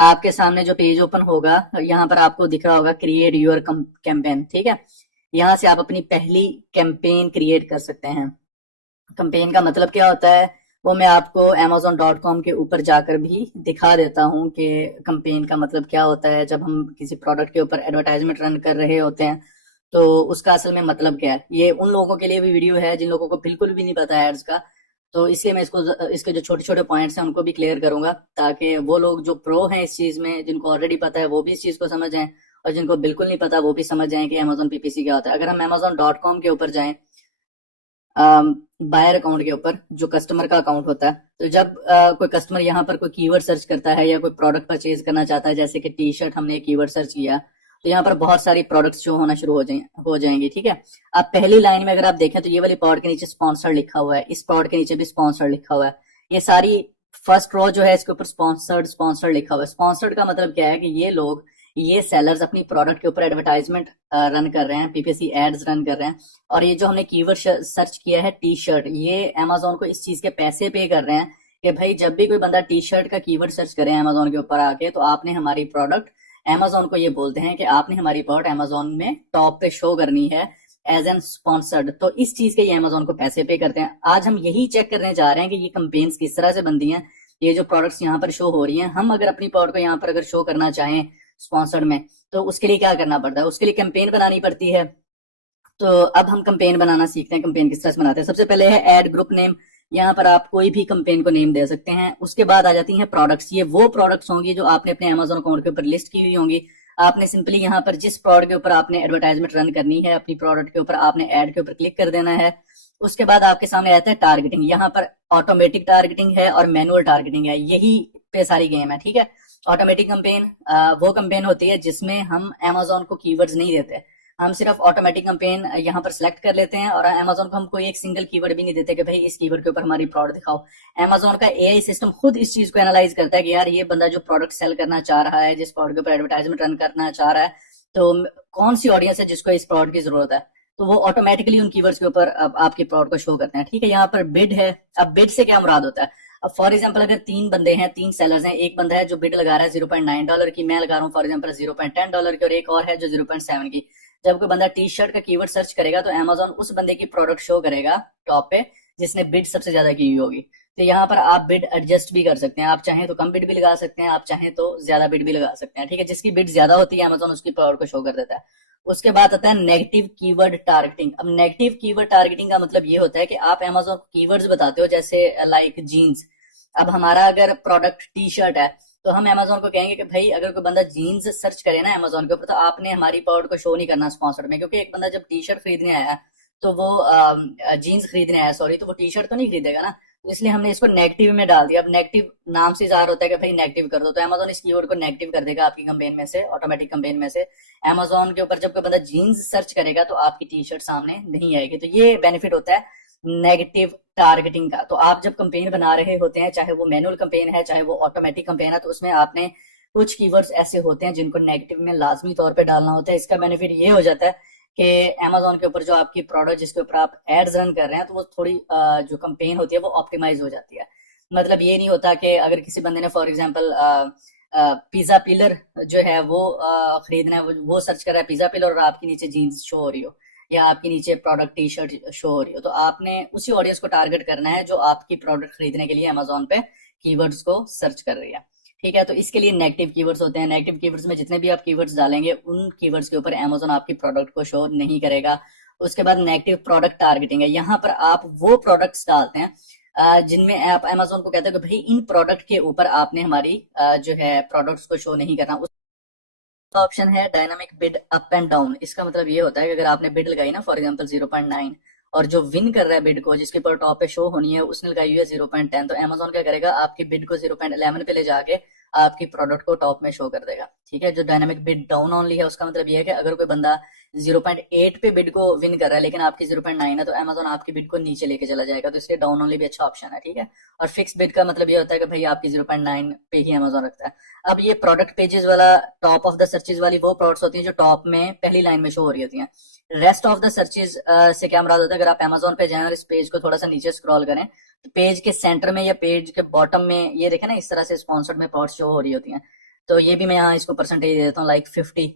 आपके सामने जो पेज ओपन होगा, यहाँ पर आपको दिख रहा होगा क्रिएट यूर कैंपेन। ठीक है, यहाँ से आप अपनी पहली कैंपेन क्रिएट कर सकते हैं। कैंपेन का मतलब क्या होता है वो मैं आपको amazon.com के ऊपर जाकर भी दिखा देता हूँ कि कैंपेन का मतलब क्या होता है। जब हम किसी प्रोडक्ट के ऊपर एडवर्टाइजमेंट रन कर रहे होते हैं तो उसका असल में मतलब क्या है। ये उन लोगों के लिए भी वीडियो है जिन लोगों को बिल्कुल भी नहीं पता है एड्स का, तो इसलिए मैं इसके जो छोटे छोटे पॉइंट्स हैं उनको भी क्लियर करूंगा, ताकि वो लोग जो प्रो हैं इस चीज में, जिनको ऑलरेडी पता है, वो भी इस चीज को समझ जाएं, और जिनको बिल्कुल नहीं पता वो भी समझ जाएं कि अमेजोन पीपीसी क्या होता है। अगर हम amazon.com के ऊपर जाएं, बायर अकाउंट के ऊपर जो कस्टमर का अकाउंट होता है, तो जब कोई कस्टमर यहाँ पर कोई कीवर्ड सर्च करता है या कोई प्रोडक्ट परचेज करना चाहता है, जैसे कि टी शर्ट, हमने एक कीवर्ड सर्च किया तो यहाँ पर बहुत सारी प्रोडक्ट्स जो होना शुरू हो जाएंगी। ठीक है, अब पहली लाइन में अगर आप देखें तो ये वाली प्रोडक्ट के नीचे स्पॉन्सर्ड लिखा हुआ है, इस प्रोडक्ट के नीचे भी स्पॉन्सर्ड लिखा हुआ है। ये सारी फर्स्ट रो जो है इसके ऊपर स्पॉन्सर्ड लिखा हुआ है। स्पॉन्सर्ड का मतलब क्या है कि ये सेलर्स अपनी प्रोडक्ट के ऊपर एडवर्टाइजमेंट रन कर रहे हैं, पीपीसी एड्स रन कर रहे हैं। और ये जो हमने कीवर्ड सर्च किया है टी शर्ट, ये अमेजोन को इस चीज के पैसे पे कर रहे हैं कि भाई जब भी कोई बंदा टी शर्ट का कीवर्ड सर्च करे अमेजोन के ऊपर आके, तो आपने हमारी प्रोडक्ट, अमेजोन को ये बोलते हैं कि आपने हमारी प्रोडक्ट अमेजोन में टॉप पे शो करनी है एज एन स्पॉन्सर्ड। तो इस चीज के ये अमेजोन को पैसे पे करते हैं। आज हम यही चेक करने जा रहे हैं कि ये कंपेन्स किस तरह से बनती हैं। ये जो प्रोडक्ट्स यहाँ पर शो हो रही हैं, हम अगर अपनी प्रोडक्ट को यहाँ पर अगर शो करना चाहें स्पॉन्सर्ड में, तो उसके लिए क्या करना पड़ता है, उसके लिए कैंपेन बनानी पड़ती है। तो अब हम कैंपेन बनाना सीखते हैं। कैंपेन किस तरह से बनाते हैं। सबसे पहले है ऐड ग्रुप नेम। यहाँ पर आप कोई भी कैंपेन को नेम दे सकते हैं। उसके बाद आ जाती हैं प्रोडक्ट्स। ये वो प्रोडक्ट्स होंगी जो आपने अपने अमेजोन अकाउंट के ऊपर लिस्ट की हुई होंगी। आपने सिंपली यहाँ पर जिस प्रोडक्ट के ऊपर आपने एडवर्टाइजमेंट रन करनी है, अपनी प्रोडक्ट के ऊपर आपने ऐड के ऊपर क्लिक कर देना है। उसके बाद आपके सामने आता है टारगेटिंग। यहाँ पर ऑटोमेटिक टारगेटिंग है और मैनुअल टारगेटिंग है, यही पे सारी गेम है। ठीक है, ऑटोमेटिक कंपेन वो कंपेन होती है जिसमें हम अमेजोन को कीवर्ड्स नहीं देते, हम सिर्फ ऑटोमेटिक कंपेन यहाँ पर सिलेक्ट कर लेते हैं और अमेजोन को हम कोई एक सिंगल कीवर्ड भी नहीं देते कि भाई इस कीवर्ड के ऊपर हमारी प्रोडक्ट दिखाओ। अमेजोन का एआई सिस्टम खुद इस चीज को एनालाइज करता है कि यार ये बंदा जो प्रोडक्ट सेल करना चाह रहा है, जिस प्रोडक्ट के ऊपर एडवर्टाइजमेंट रन करना चाह रहा है, तो कौन सी ऑडियंस है जिसको इस प्रोडक्ट की जरूरत है, तो वो ऑटोमेटिकली उन कीवर्ड्स के ऊपर अब आपकी प्रोडक्ट को शो करते हैं। ठीक है, यहाँ पर बिड है। अब बिड से क्या मुराद होता है। अब फॉर एग्जाम्पल अगर 3 बंदे हैं, 3 सेलर्स हैं, एक बंदा है जो बिड लगा रहा है $0.9 की, मैं लगा रहा हूँ फॉर एग्जाम्पल $0.10 की, और एक और है जो 0.7 की। जब कोई बंदा टी शर्ट का कीवर्ड सर्च करेगा तो अमेजोन उस बंदे की प्रोडक्ट शो करेगा टॉप पे जिसने बिड सबसे ज्यादा की हुई होगी। तो यहाँ पर आप बिड एडजस्ट भी कर सकते हैं। आप चाहें तो कम बिड भी लगा सकते हैं, आप चाहें तो ज्यादा बिड भी लगा सकते हैं। ठीक है, जिसकी बिड ज्यादा होती है अमेजोन उसकी प्रोडक्ट को शो कर देता है। उसके बाद आता है नेगेटिव कीवर्ड टारगेटिंग। अब नेगेटिव कीवर्ड टारगेटिंग का मतलब ये होता है कि आप अमेजोन को कीवर्ड्स बताते हो, जैसे लाइक जीन्स। अब हमारा अगर प्रोडक्ट टी शर्ट है, तो हम अमेजोन को कहेंगे कि भाई अगर कोई बंदा जीन्स सर्च करे ना अमेजोन के ऊपर, तो आपने हमारी प्रोडक्ट को शो नहीं करना स्पॉन्सर्ड में, क्योंकि एक बंदा जब टी शर्ट खरीदने आया तो वो जीन्स खरीदने आया, सॉरी, तो वो टी शर्ट तो नहीं खरीदेगा ना। तो इसलिए हमने इसको नेगेटिव में डाल दिया। अब नेगेटिव नाम से ज़ाहिर होता है कि भाई नेगेटिव कर दो, तो अमेजोन इस कीवर्ड को नेगेटिव कर देगा आपकी कंपेन में से, ऑटोमेटिक कंपेन में से। अमेजोन के ऊपर जब कोई बंदा जीन्स सर्च करेगा तो आपकी टी शर्ट सामने नहीं आएगी। तो ये बेनिफिट होता है नेगेटिव टारगेटिंग का। तो आप जब कंपेन बना रहे होते हैं, चाहे वो मैनुअल कंपेन है चाहे वो ऑटोमेटिक कंपेन है, तो उसमें आपने कुछ कीवर्ड्स ऐसे होते हैं जिनको नेगेटिव में लाजमी तौर पे डालना होता है। इसका बेनिफिट ये हो जाता है कि अमेजोन के ऊपर जो आपकी प्रोडक्ट जिसके ऊपर आप एड्स रन कर रहे हैं, तो वो थोड़ी जो कंपेन होती है वो ऑप्टिमाइज हो जाती है। मतलब ये नहीं होता कि अगर किसी बंदे ने फॉर एग्जांपल पिज्जा पिलर जो है वो खरीदना है, वो सर्च कर रहा है पिज्जा पिलर, और आपके नीचे जीन्स शो हो रही हो या आपके नीचे प्रोडक्ट टी शर्ट शो हो रही हो, तो आपने उसी ऑडियंस को टारगेट करना है जो आपकी प्रोडक्ट खरीदने के लिए अमेजोन पे कीवर्ड्स को सर्च कर रही है। ठीक है, तो इसके लिए नेगेटिव कीवर्ड्स होते हैं। नेगेटिव कीवर्ड्स में जितने भी आप कीवर्ड्स डालेंगे उन कीवर्ड्स के ऊपर अमेजोन आपकी प्रोडक्ट को शो नहीं करेगा। उसके बाद नेगेटिव प्रोडक्ट टारगेटिंग है। यहाँ पर आप वो प्रोडक्ट्स डालते हैं जिनमें आप अमेजोन को कहते हैं कि भाई इन प्रोडक्ट के ऊपर आपने हमारी जो है प्रोडक्ट्स को शो नहीं करना। ऑप्शन है dynamic bid up and down. इसका मतलब ये होता है कि अगर आपने बिड लगाई ना फॉर एग्जांपल 0.9, और जो विन कर रहा है बिड को, जिसके ऊपर टॉप पे शो होनी है, उसने लगाई हुई है 0.10, तो अमेजोन क्या करेगा, आपकी बिड को 0.11 पे ले जाके आपकी प्रोडक्ट को टॉप में शो कर देगा। ठीक है, जो डायनामिक बिड डाउन ओनली है उसका मतलब ये है कि अगर कोई बंदा 0.8 पे बिड को विन कर रहा है लेकिन आपकी 0.9 है, तो अमेजोन आपकी बिड को नीचे लेके चला जाएगा। तो इसलिए डाउन ओनली भी अच्छा ऑप्शन है। ठीक है, और फिक्स बिड का मतलब ये होता है कि भाई आपकी 0.9 पे ही अमेजोन रखता है। अब ये प्रोडक्ट पेजेस वाला, टॉप ऑफ द सर्चेज वाली वो प्रोडक्ट्स होती हैं जो टॉप में पहली लाइन में शो हो रही होती हैं। रेस्ट ऑफ द सर्चेज से क्या मुराद होता है, अगर आप अमेजोन पे जाएं और इस पेज को थोड़ा सा नीचे स्क्रॉल करें, तो पेज के सेंटर में या पेज के बॉटम में ये देखें ना, इस तरह से स्पॉन्सर्ड में प्रोडक्ट्स शो हो रही होती हैं। तो ये भी मैं यहाँ इसको परसेंटेज दे देता हूँ, लाइक 50।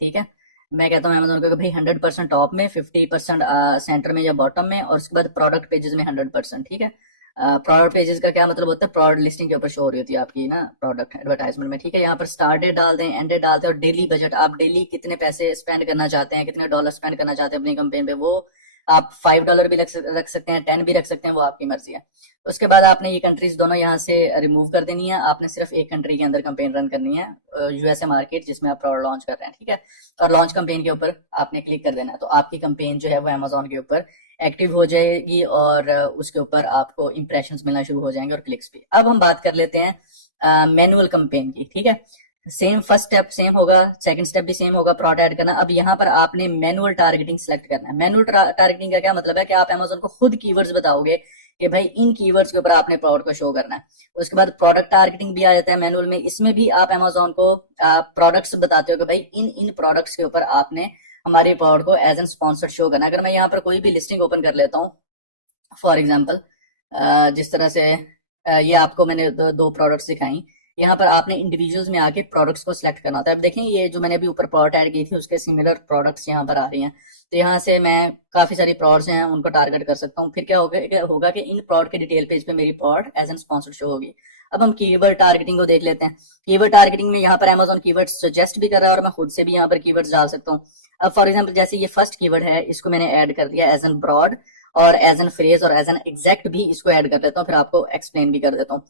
ठीक है, मैं कहता हूँ अमेजोन को भाई 100% टॉप में, 50% सेंटर में या बॉटम में, और उसके बाद प्रोडक्ट पेजेस में 100%। ठीक है, प्रोडक्ट पेजेस का क्या मतलब होता है, प्रोडक्ट लिस्टिंग के ऊपर शो हो रही होती है आपकी ना प्रोडक्ट एडवर्टाइजमेंट में। ठीक है, यहाँ पर स्टार्ट डेट डाल दें, एंड डेट डालते हैं, और डेली बजट, आप डेली कितने पैसे स्पेंड करना चाहते हैं, कितने डॉलर स्पेंड करना चाहते हैं अपनी कंपेन पे, वो आप $5 भी रख सकते हैं, 10 भी रख सकते हैं, वो आपकी मर्जी है। उसके बाद आपने ये कंट्रीज दोनों यहाँ से रिमूव कर देनी है। आपने सिर्फ एक कंट्री के अंदर कंपेन रन करनी है, यूएसए मार्केट जिसमें आप प्रोडक्ट लॉन्च कर रहे हैं। ठीक है, और लॉन्च कंपेन के ऊपर आपने क्लिक कर देना है, तो आपकी कंपेन जो है वो अमेजोन के ऊपर एक्टिव हो जाएगी, और उसके ऊपर आपको इंप्रेशंस मिलना शुरू हो जाएंगे और क्लिक्स भी। अब हम बात कर लेते हैं मैनुअल कंपेन की। ठीक है, सेम फर्स्ट स्टेप सेम होगा, सेकंड स्टेप भी सेम होगा, प्रोडक्ट ऐड करना। अब यहाँ पर आपने मैनुअल टारगेटिंग सेलेक्ट करना है। मैनुअल टारगेटिंग का क्या मतलब है कि आप अमेजोन को खुद कीवर्ड्स बताओगे कि भाई इन कीवर्ड्स के ऊपर आपने प्रोडक्ट को शो करना है। उसके बाद प्रोडक्ट टारगेटिंग भी आ जाता है मैनुअल में। इसमें भी आप अमेजोन को प्रोडक्ट्स बताते हो कि भाई इन इन प्रोडक्ट्स के ऊपर आपने हमारे प्रोडक्ट को एज एन स्पॉन्सर्ड शो करना। अगर मैं यहाँ पर कोई भी लिस्टिंग ओपन कर लेता हूँ फॉर एग्जाम्पल, जिस तरह से ये आपको मैंने दो प्रोडक्ट्स दिखाई, यहाँ पर आपने इंडिविजुअल्स में आके प्रोडक्ट्स को सिलेक्ट करना होता है। अब देखें ये जो मैंने अभी ऊपर प्रोडक्ट ऐड की थी उसके सिमिलर प्रोडक्ट्स यहाँ पर आ रही हैं, तो यहाँ से मैं काफी सारी प्रोडक्ट्स हैं उनको टारगेट कर सकता हूँ। फिर क्या होगा कि इन प्रोडक्ट के डिटेल पेज पे मेरी product as an sponsored show होगी। अब हम कीवर्ड टारगेटिंग को देख लेते हैं। कीवर्ड टारगेटिंग में यहाँ पर अमेजोन कीवर्ड सजेस्ट भी कर रहा है, और मैं खुद से भी यहाँ पर कीवर्ड्स डाल सकता हूँ। अब फॉर एग्जाम्पल जैसे ये फर्स्ट कीवर्ड है, इसको मैंने ऐड कर दिया एज एन ब्रॉड, और एज एन फ्रेज और एज एन एग्जैक्ट भी इसको ऐड कर देता हूँ, फिर आपको एक्सप्लेन भी कर देता हूँ।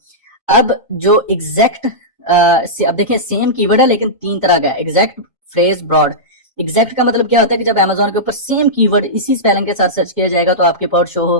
अब जो एग्जैक्ट, अब देखिए सेम कीवर्ड है लेकिन तीन तरह का है, एग्जैक्ट, फ्रेज, ब्रॉड। एग्जैक्ट का मतलब क्या होता है कि जब अमेजोन के ऊपर सेम कीवर्ड इसी स्पेलिंग के साथ सर्च किया जाएगा तो आपके प्रोडक्ट शो हो।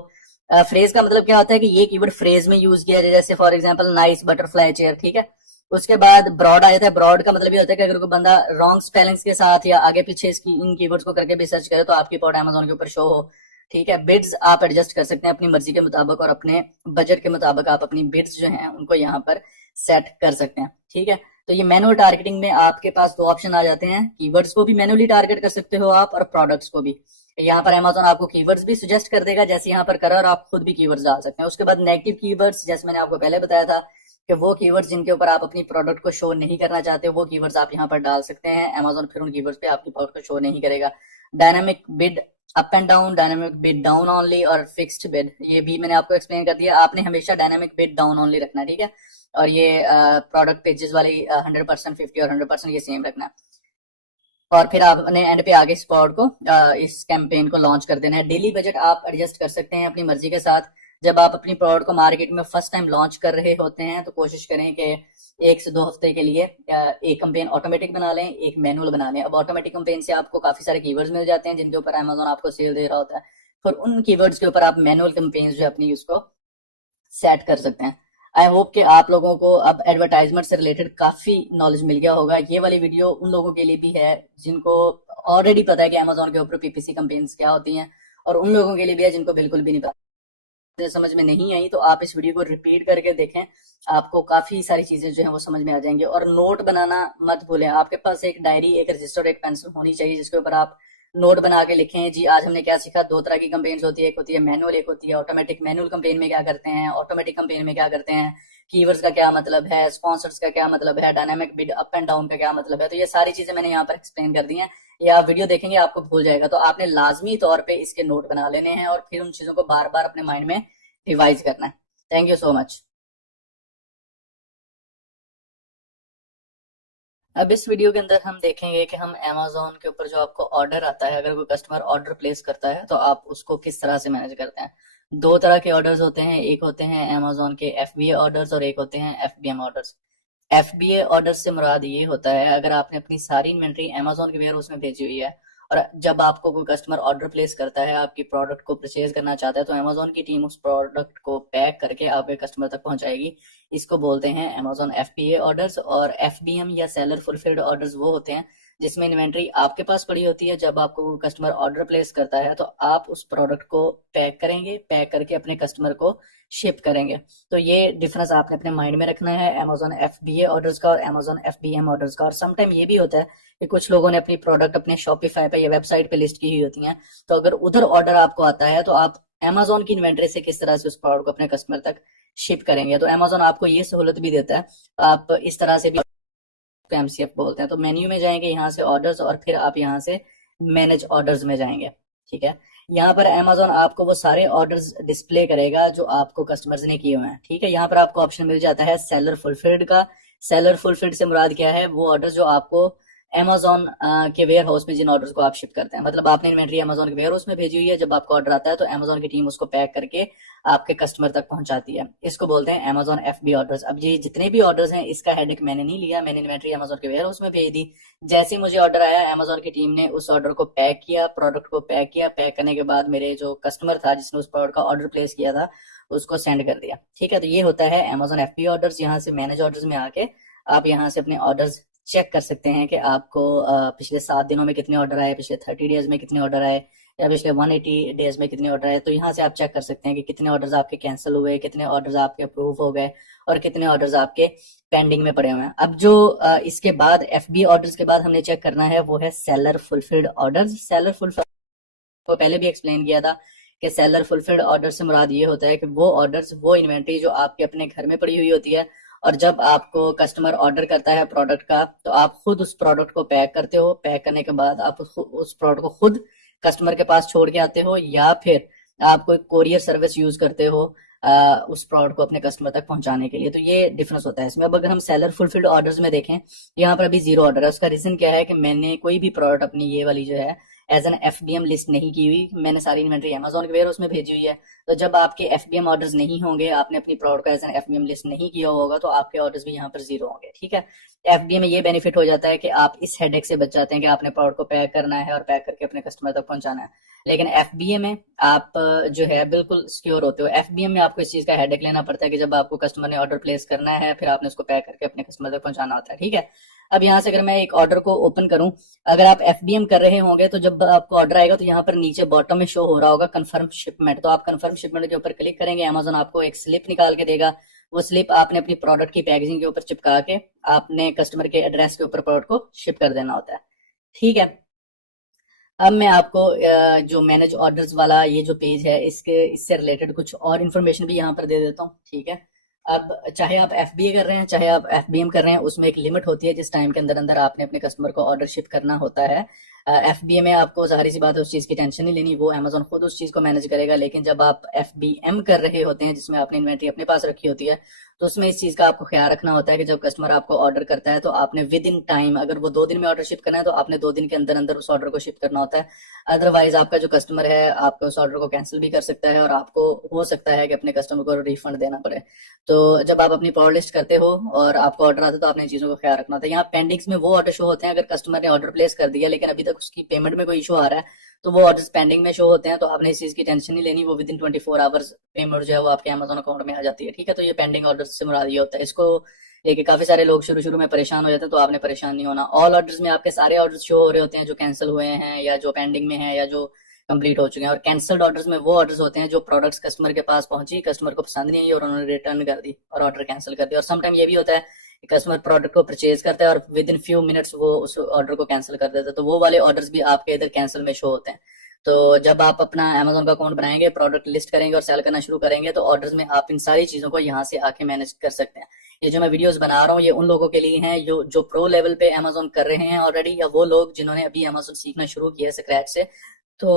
फ्रेज का मतलब क्या होता है कि ये कीवर्ड फ्रेज में यूज किया जाए, जैसे for example nice butterfly chair. ठीक है, उसके बाद ब्रॉड आ जाता है। ब्रॉड का मतलब ये होता है कि अगर कोई बंदा रॉन्ग स्पेलिंग्स के साथ या आगे पीछे इसकी इन कीवर्ड्स को करके भी सर्च करे तो आपकी प्रोडक्ट अमेजोन के ऊपर शो हो। ठीक है, बिड्स आप एडजस्ट कर सकते हैं अपनी मर्जी के मुताबिक, और अपने बजट के मुताबिक आप अपनी बिड्स जो हैं उनको यहाँ पर सेट कर सकते हैं। ठीक है, तो ये मैनुअल टारगेटिंग में आपके पास दो ऑप्शन आ जाते हैं, कीवर्ड्स को भी मैनुअली टारगेट कर सकते हो आप, और प्रोडक्ट्स को भी। यहाँ पर अमेजोन आपको कीवर्ड्स भी सजेस्ट कर देगा जैसे यहाँ पर करा, और आप खुद भी कीवर्ड्स डाल सकते हैं। उसके बाद नेगेटिव कीवर्ड्स, जैसे मैंने आपको पहले बताया था कि वो कीवर्ड्स जिनके ऊपर आप अपनी प्रोडक्ट को शो नहीं करना चाहते, वो कीवर्ड्स आप यहाँ पर डाल सकते हैं। अमेजोन फिर उन कीवर्ड्स पे आपकी प्रोडक्ट को शो नहीं करेगा। Dynamic bid up and down, dynamic bid down only, और फिक्स्ड बिड, ये भी मैंने आपको एक्सप्लेन कर दिया। आपने हमेशा डायनामिक बिड डाउन ओनली रखना है। ठीक है, और ये प्रोडक्ट पेजेस वाली 100%, 50 और 100% ये सेम रखना है। और फिर आपने एंड पे आगे इस प्रोडक्ट को इस कैंपेन को लॉन्च कर देना है। डेली बजट आप एडजस्ट कर सकते हैं अपनी मर्जी के साथ। जब आप अपनी प्रोडक्ट को मार्केट में फर्स्ट टाइम लॉन्च कर रहे होते हैं तो कोशिश करें कि 1 से 2 हफ्ते के लिए एक कैंपेन ऑटोमेटिक बना लें, एक मैनुअल बना लें। अब ऑटोमेटिक कैंपेन से आपको काफी सारे कीवर्ड्स मिल जाते हैं जिनके ऊपर अमेजोन आपको सेल दे रहा होता है, फिर उन कीवर्ड्स के ऊपर आप मैनुअल कैंपेन जो है अपनी उसको सेट कर सकते हैं। आई होप कि आप लोगों को अब एडवर्टाइजमेंट से रिलेटेड काफी नॉलेज मिल गया होगा। ये वाली वीडियो उन लोगों के लिए भी है जिनको ऑलरेडी पता है कि अमेजोन के ऊपर पीपीसी कैंपेन्स क्या होती हैं, और उन लोगों के लिए भी है जिनको बिल्कुल भी नहीं पता, समझ में नहीं आई तो आप इस वीडियो को रिपीट करके देखें, आपको काफी सारी चीजें जो है वो समझ में आ जाएंगी। और नोट बनाना मत भूलें, आपके पास एक डायरी, एक रजिस्टर, एक पेंसिल होनी चाहिए जिसके ऊपर आप नोट बना के लिखें जी आज हमने क्या सीखा। 2 तरह की कंपेन्स होती है, एक होती है मैनुअल, एक होती है ऑटोमेटिक। मैनुअल कंपेन में क्या करते हैं, ऑटोमेटिक कंपेन में क्या करते हैं, कीवर्ड्स का क्या मतलब है, स्पॉन्सर्स का क्या मतलब है, dynamic bid up and down का क्या मतलब है। तो ये सारी चीजें मैंने यहाँ पर एक्सप्लेन कर दी हैं, ये आप वीडियो देखेंगे आपको भूल जाएगा, तो आपने लाजमी तौर पे इसके नोट बना लेने हैं और फिर उन चीजों को बार बार अपने माइंड में रिवाइज करना है। Thank you so much. अब इस वीडियो के अंदर हम देखेंगे कि हम Amazon के ऊपर जो आपको ऑर्डर आता है, अगर कोई कस्टमर ऑर्डर प्लेस करता है तो आप उसको किस तरह से मैनेज करते हैं। 2 तरह के ऑर्डर्स होते हैं, एक होते हैं Amazon के FBA ऑर्डर्स और एक होते हैं FBM ऑर्डर्स। FBA ऑर्डर से मुराद ये होता है अगर आपने अपनी सारी इन्वेंट्री Amazon के वेयर हाउस में भेजी हुई है और जब आपको कोई कस्टमर ऑर्डर प्लेस करता है, आपकी प्रोडक्ट को परचेज करना चाहता है, तो Amazon की टीम उस प्रोडक्ट को पैक करके आपके कस्टमर तक पहुंचाएगी। इसको बोलते हैं Amazon FBA ऑर्डर्स। और FBM या सेलर फुलफिल्ड ऑर्डर्स वो होते हैं जिसमें इन्वेंट्री आपके पास पड़ी होती है, जब आपको कस्टमर ऑर्डर प्लेस करता है तो आप उस प्रोडक्ट को पैक करेंगे, पैक करके अपने कस्टमर को शिप करेंगे। तो ये डिफरेंस आपने अपने माइंड में रखना है Amazon FBA ऑर्डर्स का और Amazon FBM ऑर्डर्स का। और समटाइम ये भी होता है कि कुछ लोगों ने अपनी प्रोडक्ट अपने शॉपिफाई पे या वेबसाइट पे लिस्ट की हुई होती हैं, तो अगर उधर ऑर्डर आपको आता है तो आप Amazon की इन्वेंट्री से किस तरह से उस प्रोडक्ट को अपने कस्टमर तक शिप करेंगे। तो Amazon आपको ये सहूलत भी देता है, आप इस तरह से भी MCF बोलते हैं। तो मेन्यू में जाएंगे, यहाँ से ऑर्डर्स, और फिर आप यहाँ से मैनेज ऑर्डर्स में जाएंगे। ठीक है, यहाँ पर Amazon आपको वो सारे ऑर्डर्स डिस्प्ले करेगा जो आपको कस्टमर्स ने किए हुए हैं। ठीक है, यहाँ पर आपको ऑप्शन मिल जाता है सेलर फुलफिल्ड का। सेलर फुलफिल्ड से मुराद क्या है, वो ऑर्डर जो आपको Amazon के वेयर हाउस में जिन ऑर्डर्स को आप शिप करते हैं, मतलब आपने इन्वेंट्री Amazon के वेयर हाउस में भेजी हुई है, जब आपको ऑर्डर आता है तो Amazon की टीम उसको पैक करके आपके कस्टमर तक पहुंचाती है। इसको बोलते हैं Amazon FB ऑर्डर्स। अब ये जितने भी ऑर्डर्स हैं इसका हेडेक मैंने नहीं लिया, मैंने इन्वेंट्री Amazon के वेयर हाउस में भेज दी। जैसे ही मुझे ऑर्डर आया, Amazon की टीम ने उस ऑर्डर को पैक किया, प्रोडक्ट को पैक किया, पैक करने के बाद मेरे जो कस्टमर था जिसने उस प्रोडक्ट का ऑर्डर प्लेस किया था उसको सेंड कर दिया। ठीक है, तो ये होता है Amazon FB ऑर्डर्स। यहाँ से मैनेज ऑर्डर्स में आके आप यहाँ से अपने ऑर्डर्स चेक कर सकते हैं कि आपको पिछले 7 दिनों में कितने ऑर्डर आए, पिछले 30 डेज में कितने ऑर्डर आए, या पिछले 180 डेज में कितने ऑर्डर आए। तो यहाँ से आप चेक कर सकते हैं कि कितने ऑर्डर्स आपके कैंसिल हुए, कितने ऑर्डर्स आपके अप्रूव हो गए और कितने ऑर्डर्स आपके पेंडिंग में पड़े हुए हैं। अब जो इसके बाद FB ऑर्डर्स के बाद हमने चेक करना है वो है seller fulfilled orders. Seller fulfilled को पहले भी एक्सप्लेन किया था कि सेलर फुलफिल्ड ऑर्डर से मुराद ये होता है कि वो ऑर्डर्स, वो इन्वेंट्री जो आपके अपने घर में पड़ी हुई होती है, और जब आपको कस्टमर ऑर्डर करता है प्रोडक्ट का तो आप खुद उस प्रोडक्ट को पैक करते हो, पैक करने के बाद आप उस प्रोडक्ट को खुद कस्टमर के पास छोड़ के आते हो, या फिर आप कोई कोरियर सर्विस यूज करते हो उस प्रोडक्ट को अपने कस्टमर तक पहुंचाने के लिए। तो ये डिफरेंस होता है इसमें। अब अगर हम सेलर फुलफिल्ड ऑर्डर्स में देखें, यहाँ पर अभी 0 ऑर्डर है। उसका रीजन क्या है कि मैंने कोई भी प्रोडक्ट अपनी ये वाली जो है एज एन FBM लिस्ट नहीं की हुई, मैंने सारी इन्वेंट्री Amazon के वेयर हाउस में भेजी हुई है। तो जब आपके FBM ऑर्डर्स नहीं होंगे, आपने अपनी प्रोडक्ट का एज एन FBM लिस्ट नहीं किया होगा, तो आपके ऑर्डर्स भी यहाँ पर 0 होंगे। ठीक है, FBM में ये बेनिफिट हो जाता है कि आप इस हेडेक से बच जाते हैं कि आपने प्रोडक्ट को पैक करना है और पैक करके अपने कस्टमर तक पहुंचाना है। लेकिन FBA में आप जो है बिल्कुल सिक्योर होते हो। FBM में आपको इस चीज का हेडेक लेना पड़ता है कि जब आपको कस्टमर ने ऑर्डर प्लेस करना है, फिर आपने उसको पैक करके अपने कस्टमर तक पहुंचाना होता है। ठीक है, अब यहाँ से अगर मैं एक ऑर्डर को ओपन करूं, अगर आप FBM कर रहे होंगे तो जब आपको ऑर्डर आएगा तो यहाँ पर नीचे बॉटम में शो हो रहा होगा कंफर्म शिपमेंट। तो आप कंफर्म शिपमेंट के ऊपर क्लिक करेंगे, Amazon आपको एक स्लिप निकाल के देगा। वो स्लिप आपने अपनी प्रोडक्ट की पैकेजिंग के ऊपर चिपका के आपने कस्टमर के एड्रेस के ऊपर प्रोडक्ट को शिप कर देना होता है। ठीक है, अब मैं आपको जो मैनेज ऑर्डर्स वाला ये जो पेज है इससे रिलेटेड कुछ और इन्फॉर्मेशन भी यहाँ पर दे देता हूँ। ठीक है, अब चाहे आप FBA कर रहे हैं चाहे आप FBM कर रहे हैं, उसमें एक लिमिट होती है जिस टाइम के अंदर अंदर आपने अपने कस्टमर को ऑर्डर शिप करना होता है। FBA में आपको ज़ाहिर सी बात है उस चीज़ की टेंशन नहीं लेनी, वो अमेजोन खुद उस चीज़ को मैनेज करेगा। लेकिन जब आप FBM कर रहे होते हैं, जिसमें आपने इन्वेंट्री अपने पास रखी होती है, तो उसमें इस चीज़ का आपको ख्याल रखना होता है कि जब कस्टमर आपको ऑर्डर करता है तो आपने विद इन टाइम, अगर वो 2 दिन में ऑर्डर शिप करना है तो आपने 2 दिन के अंदर अंदर उस ऑर्डर को शिप करना होता है। अदरवाइज आपका जो कस्टमर है आपके उस ऑर्डर को कैंसिल भी कर सकता है और आपको हो सकता है कि अपने कस्टमर को रिफंड देना पड़े। तो जब आप अपनी पावर लिस्ट करते हो और आपको ऑर्डर आता है तो आपने चीज़ों का ख्याल रखना होता है। यहाँ पेंडिंग्स में वो ऑर्डर शो होते हैं, अगर कस्टमर ने ऑर्डर प्लेस कर दिया लेकिन अभी तक उसकी पेमेंट में कोई इशू आ रहा है तो वो ऑर्डर्स पेंडिंग में शो होते हैं, तो आपने इस चीज़ की टेंशन नहीं लेनी, वो विद इन 24 आवर्स पेमेंट जो है वो आपके अमेजोन अकाउंट में आ जाती है। ठीक है, तो ये पेंडिंग ऑर्डर से मुराद ये होता है। इसको लेके काफी सारे लोग शुरू शुरू में परेशान हो जाते हैं, तो आपने परेशान नहीं होना। ऑल ऑर्डर्स में आपके सारे ऑर्डर्स शो हो रहे होते हैं जो कैंसिल हुए हैं या जो पेंडिंग में है या जो कंप्लीट हो चुके हैं। और कैंसल्ड ऑर्डर्स में वो ऑर्डर्स होते हैं जो प्रोडक्ट्स कस्टमर के पास पहुंची, कस्टमर को पसंद नहीं आई और उन्होंने रिटर्न कर दी और ऑर्डर कैंसिल कर दिया। और समटाइम ये भी होता है कि कस्टमर प्रोडक्ट को परचेज करता है और विद इन फ्यू मिनट्स वो उस ऑर्डर को कैंसिल कर देता है, तो वो वाले ऑर्डर्स भी आपके इधर कैंसिल में शो होते हैं। तो जब आप अपना अमेजोन का अकाउंट बनाएंगे, प्रोडक्ट लिस्ट करेंगे और सेल करना शुरू करेंगे, तो ऑर्डर्स में आप इन सारी चीजों को यहाँ से आके मैनेज कर सकते हैं। ये जो मैं वीडियोस बना रहा हूँ ये उन लोगों के लिए हैं जो प्रो लेवल पे अमेजोन कर रहे हैं ऑलरेडी, या वो लोग जिन्होंने अभी अमेजोन सीखना शुरू किया है स्क्रैच से। तो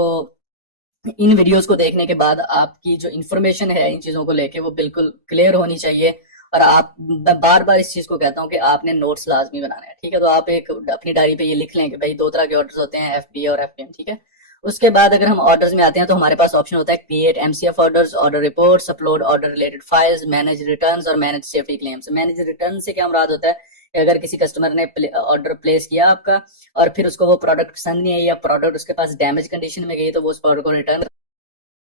इन वीडियोस को देखने के बाद आपकी जो इन्फॉर्मेशन है इन चीजों को लेके वो बिल्कुल क्लियर होनी चाहिए। और आप, मैं बार बार इस चीज को कहता हूँ कि आपने नोट्स लाजमी बनाने हैं। ठीक है, तो आप एक अपनी डायरी पे ये लिख लें कि भाई 2 तरह के ऑर्डर्स होते हैं, FBA और FBM। ठीक है, उसके बाद अगर हम ऑर्डर्स में आते हैं तो हमारे पास ऑप्शन होता है create MCF orders, order reports, upload order related files, manage returns और manage safety claims. Manage return से क्या मुराद होता है कि अगर किसी कस्टमर ने ऑर्डर प्लेस किया आपका और फिर उसको वो प्रोडक्ट पसंद नहीं आई या प्रोडक्ट उसके पास डैमेज कंडीशन में गई, तो वो उस प्रोडक्ट को रिटर्न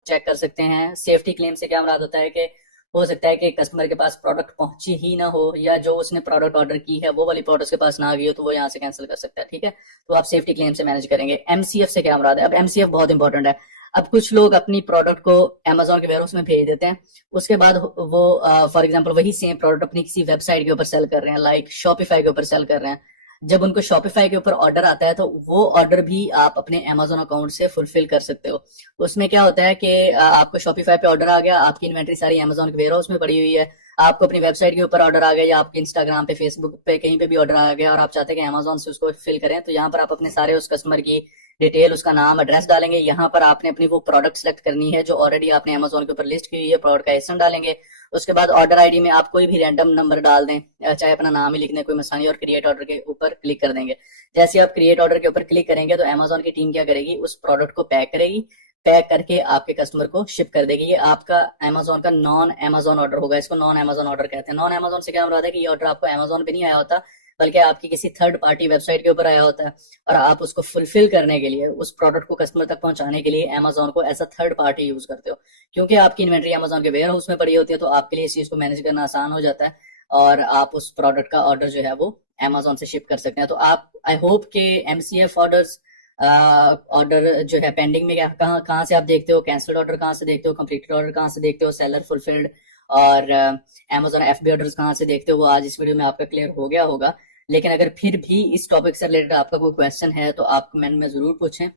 चेक कर सकते हैं। सेफ्टी क्लेम से क्या मुराद होता है कि हो सकता है कि कस्टमर के पास प्रोडक्ट पहुंची ही ना हो या जो उसने प्रोडक्ट ऑर्डर की है वो वाली प्रोडक्ट उसके पास ना आ गई हो, तो वो यहाँ से कैंसिल कर सकता है। ठीक है, तो आप सेफ्टी क्लेम से मैनेज करेंगे। MCF से क्या मुराद है? अब MCF बहुत इंपॉर्टेंट है। अब कुछ लोग अपनी प्रोडक्ट को अमेजोन के वेयरहाउस में भेज देते हैं, उसके बाद वो फॉर एग्जांपल वही सेम प्रोडक्ट अपनी किसी वेबसाइट के ऊपर सेल कर रहे हैं, लाइक शॉपिफाई के ऊपर सेल कर रहे हैं। जब उनको शॉपिफाई के ऊपर ऑर्डर आता है तो वो ऑर्डर भी आप अपने अमेजोन अकाउंट से फुलफिल कर सकते हो। उसमें क्या होता है कि आपको शॉपिफाई पे ऑर्डर आ गया, आपकी इन्वेंट्री सारी अमेजोन के वेयरहाउस में पड़ी हुई है, आपको अपनी वेबसाइट के ऊपर ऑर्डर आ गया या आपके इंस्टाग्राम पे, फेसबुक पे, कहीं पे भी ऑर्डर आ गया और आप चाहते हैं कि अमेजोन से उसको फिल करें, तो यहाँ पर आप अपने सारे उस कस्टमर की डिटेल, उसका नाम, एड्रेस डालेंगे। यहाँ पर आपने अपनी वो प्रोडक्ट सेलेक्ट करनी है जो ऑलरेडी आपने अमेजोन के ऊपर लिस्ट की हुई है, प्रोडक्ट का एसन डालेंगे। उसके बाद ऑर्डर आईडी में आप कोई भी रैंडम नंबर डाल दें, चाहे अपना नाम ही लिख दें, कोई मसला नहीं, और क्रिएट ऑर्डर के ऊपर क्लिक कर देंगे। जैसे आप क्रिएट ऑर्डर के ऊपर क्लिक करेंगे तो अमेजोन की टीम क्या करेगी, उस प्रोडक्ट को पैक करेगी, पैक करके आपके कस्टमर को शिप कर देगी। ये आपका अमेजोन का नॉन अमेजोन ऑर्डर होगा, इसको नॉन अमेजोन ऑर्डर कहते हैं। नॉन अमेजोन से क्या मुराद है कि ये ऑर्डर आपको अमेजोन पे नहीं आया होता बल्कि आपकी किसी थर्ड पार्टी वेबसाइट के ऊपर आया होता है, और आप उसको फुलफिल करने के लिए, उस प्रोडक्ट को कस्टमर तक पहुंचाने के लिए अमेजोन को as a third party use करते हो। क्योंकि आपकी इन्वेंट्री अमेजोन के वेयर हाउस में पड़ी होती है तो आपके लिए इस चीज को मैनेज करना आसान हो जाता है और आप उस प्रोडक्ट का ऑर्डर जो है वो अमेजोन से शिप कर सकते हैं। तो आप, आई होप के MCF ऑर्डर्स, ऑर्डर जो है पेंडिंग में क्या, कहाँ कहाँ से आप देखते हो, कैंसल्ड ऑर्डर कहाँ से देखते हो, कंप्लीटेड ऑर्डर कहाँ से देखते हो, सेलर फुलफिल्ड और अमेजोन FB ऑर्डर्स कहाँ से देखते हो, वो आज इस वीडियो में आपका क्लियर हो गया होगा। लेकिन अगर फिर भी इस टॉपिक से रिलेटेड आपका कोई क्वेश्चन है तो आप कमेंट में जरूर पूछें।